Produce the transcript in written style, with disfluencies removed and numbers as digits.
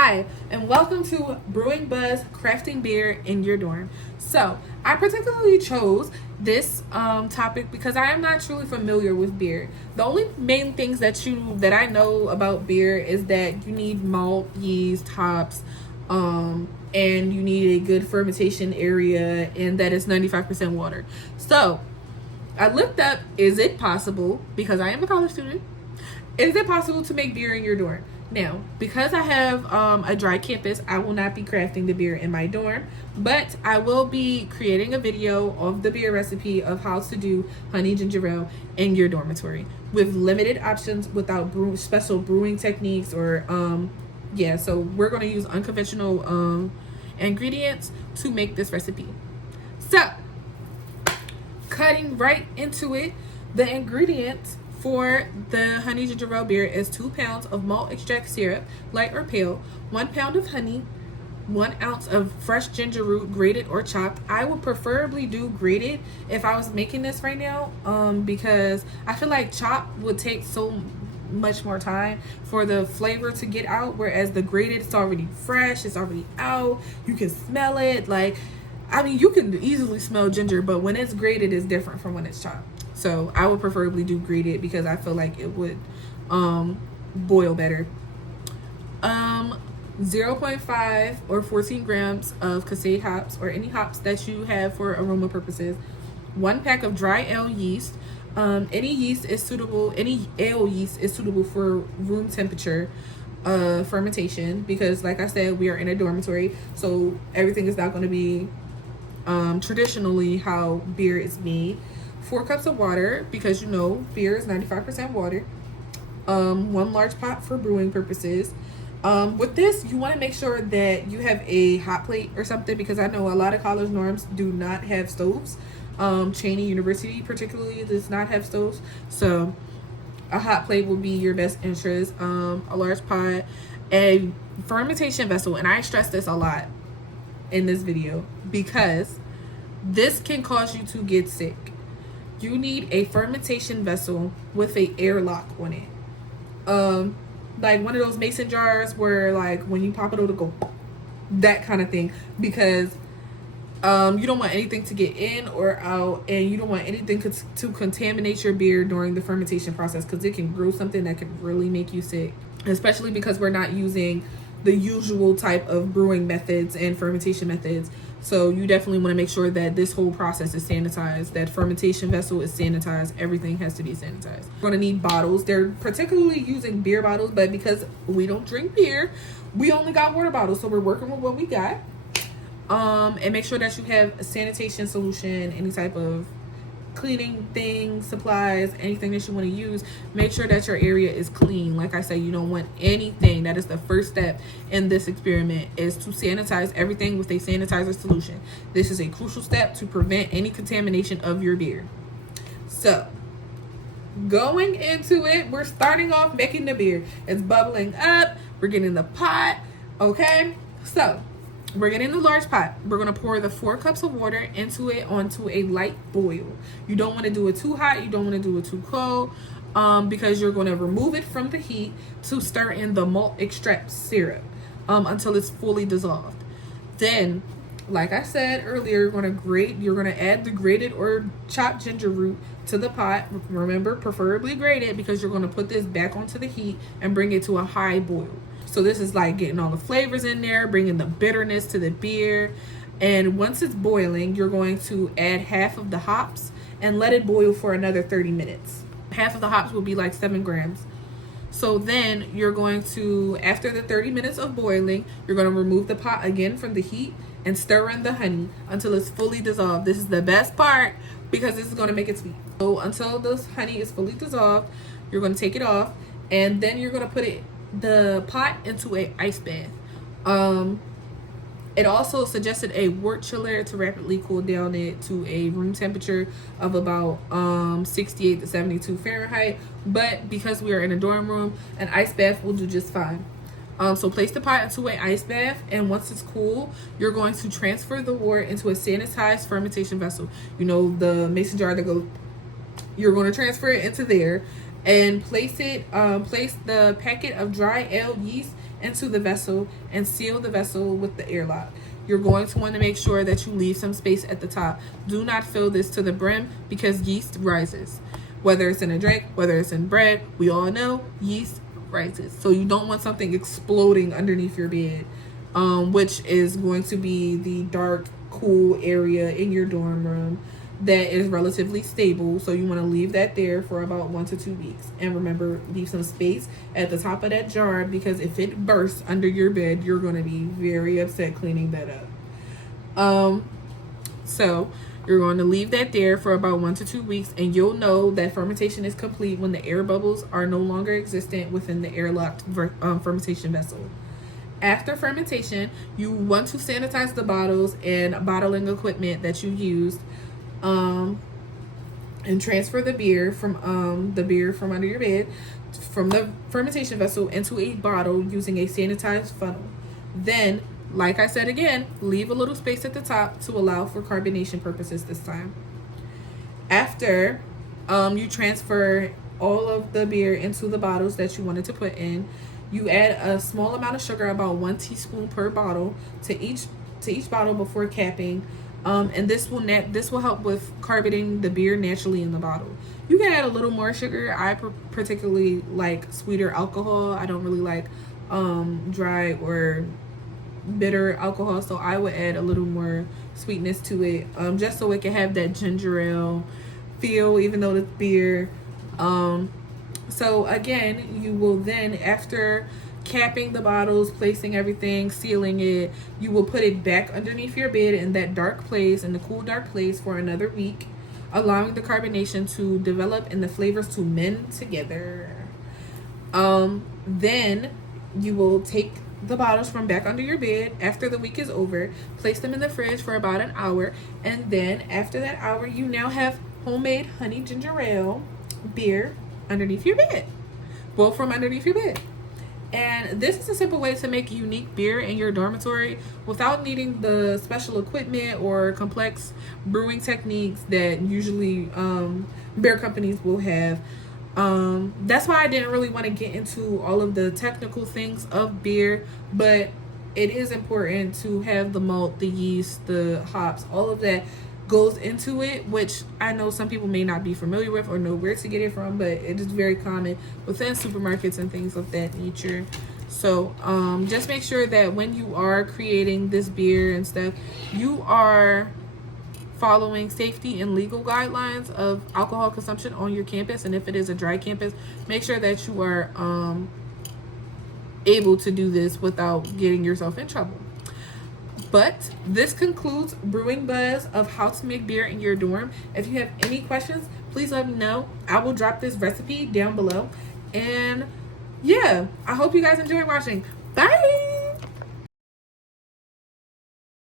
Hi, and welcome to Brewing Buzz Crafting Beer in Your Dorm. So, I particularly chose this topic because I am not truly familiar with beer. The only main things that I know about beer is that you need malt, yeast, hops, and you need a good fermentation area, and that is 95% water. So, I looked up, is it possible, because I am a college student, is it possible to make beer in your dorm? Now, because I have a dry campus, I will not be crafting the beer in my dorm, but I will be creating a video of the beer recipe of how to do honey ginger ale in your dormitory with limited options, without special brewing techniques or so we're going to use unconventional ingredients to make this recipe. So, cutting right into it, the ingredients for the honey ginger ale beer is 2 pounds of malt extract syrup, light or pale, 1 pound of honey, 1 ounce of fresh ginger root, grated or chopped. I would preferably do grated if I was making this right now, because I feel like chopped would take so much more time for the flavor to get out, whereas the grated, it's already fresh, it's already out, you can smell it. You can easily smell ginger, but when it's grated, it's different from when it's chopped. So I would preferably do grated because I feel like it would boil better. 0.5 or 14 grams of Cascade hops or any hops that you have for aroma purposes. 1 pack of dry ale yeast. Any ale yeast is suitable for room temperature fermentation, because like I said, we are in a dormitory, so everything is not going to be traditionally how beer is made. 4 cups of water, because beer is 95% water. 1 large pot for brewing purposes. With this, you want to make sure that you have a hot plate or something, because I know a lot of college dorms do not have stoves. Cheney University particularly does not have stoves, so a hot plate will be your best interest. A large pot, a fermentation vessel, and I stress this a lot in this video because this can cause you to get sick. You need a fermentation vessel with a airlock on it. Like one of those mason jars where like when you pop it, it'll go, that kind of thing, because you don't want anything to get in or out, and you don't want anything to contaminate your beer during the fermentation process, because it can grow something that can really make you sick, especially because we're not using the usual type of brewing methods and fermentation methods. So you definitely want to make sure that this whole process is sanitized, that fermentation vessel is sanitized, everything has to be sanitized. We're going to need bottles. They're particularly using beer bottles, but because we don't drink beer, we only got water bottles, so we're working with what we got. And make sure that you have a sanitation solution, any type of cleaning things, supplies, anything that you want to use. Make sure that your area is clean. Like I said, you don't want anything. That is the first step in this experiment, is to sanitize everything with a sanitizer solution. This is a crucial step to prevent any contamination of your beer. So going into it, we're starting off making the beer. It's bubbling up, we're getting the pot. Okay, so we're getting the large pot. We're going to pour the 4 cups of water into it onto a light boil. You don't want to do it too hot. You don't want to do it too cold, because you're going to remove it from the heat to stir in the malt extract syrup until it's fully dissolved. Then, like I said earlier, you're going to add the grated or chopped ginger root to the pot. Remember, preferably grated, because you're going to put this back onto the heat and bring it to a high boil. So this is like getting all the flavors in there, bringing the bitterness to the beer. And once it's boiling, you're going to add half of the hops and let it boil for another 30 minutes. Half of the hops will be like 7 grams. So then you're going to, after the 30 minutes of boiling, you're going to remove the pot again from the heat and stir in the honey until it's fully dissolved. This is the best part, because this is going to make it sweet. So until this honey is fully dissolved, you're going to take it off, and then you're going to put the pot into a ice bath. It also suggested a wort chiller to rapidly cool down it to a room temperature of about 68 to 72 Fahrenheit, but because we are in a dorm room, an ice bath will do just fine. So place the pot into an ice bath, and once it's cool, you're going to transfer the wort into a sanitized fermentation vessel. The mason jar that goes, you're going to transfer it into there and place the packet of dry ale yeast into the vessel and seal the vessel with the airlock. You're going to want to make sure that you leave some space at the top. Do not fill this to the brim because yeast rises. Whether it's in a drink, whether it's in bread, we all know yeast rises. So you don't want something exploding underneath your bed, which is going to be the dark, cool area in your dorm room that is relatively stable. So you want to leave that there for about 1 to 2 weeks. And remember, leave some space at the top of that jar, because if it bursts under your bed, you're going to be very upset cleaning that up. So you're going to leave that there for about 1 to 2 weeks, and you'll know that fermentation is complete when the air bubbles are no longer existent within the airlocked fermentation vessel. After fermentation, you want to sanitize the bottles and bottling equipment that you used, and transfer the beer from under your bed from the fermentation vessel into a bottle using a sanitized funnel. Then, like I said again, leave a little space at the top to allow for carbonation purposes this time. After you transfer all of the beer into the bottles that you wanted to put in, you add a small amount of sugar, about 1 teaspoon per bottle, to each bottle before capping. And this will help with carbonating the beer naturally in the bottle. You can add a little more sugar. I particularly like sweeter alcohol. I don't really like dry or bitter alcohol, so I would add a little more sweetness to it, just so it can have that ginger ale feel, even though it's beer. So again, you will then, after capping the bottles, placing everything, sealing it, you will put it back underneath your bed in that dark place, in the cool dark place, for another week, allowing the carbonation to develop and the flavors to mend together. Then you will take the bottles from back under your bed after the week is over, place them in the fridge for about an hour, and then after that hour, you now have homemade honey ginger ale beer underneath your bed, boiled from underneath your bed. And this is a simple way to make unique beer in your dormitory without needing the special equipment or complex brewing techniques that usually beer companies will have. That's why I didn't really want to get into all of the technical things of beer, but it is important to have the malt, the yeast, the hops, all of that goes into it, which I know some people may not be familiar with or know where to get it from, but it is very common within supermarkets and things of that nature. So just make sure that when you are creating this beer and stuff, you are following safety and legal guidelines of alcohol consumption on your campus. And if it is a dry campus, make sure that you are able to do this without getting yourself in trouble. But this concludes Brewing Buzz of how to make beer in your dorm. If you have any questions, please let me know. I will drop this recipe down below. And yeah, I hope you guys enjoy watching. Bye!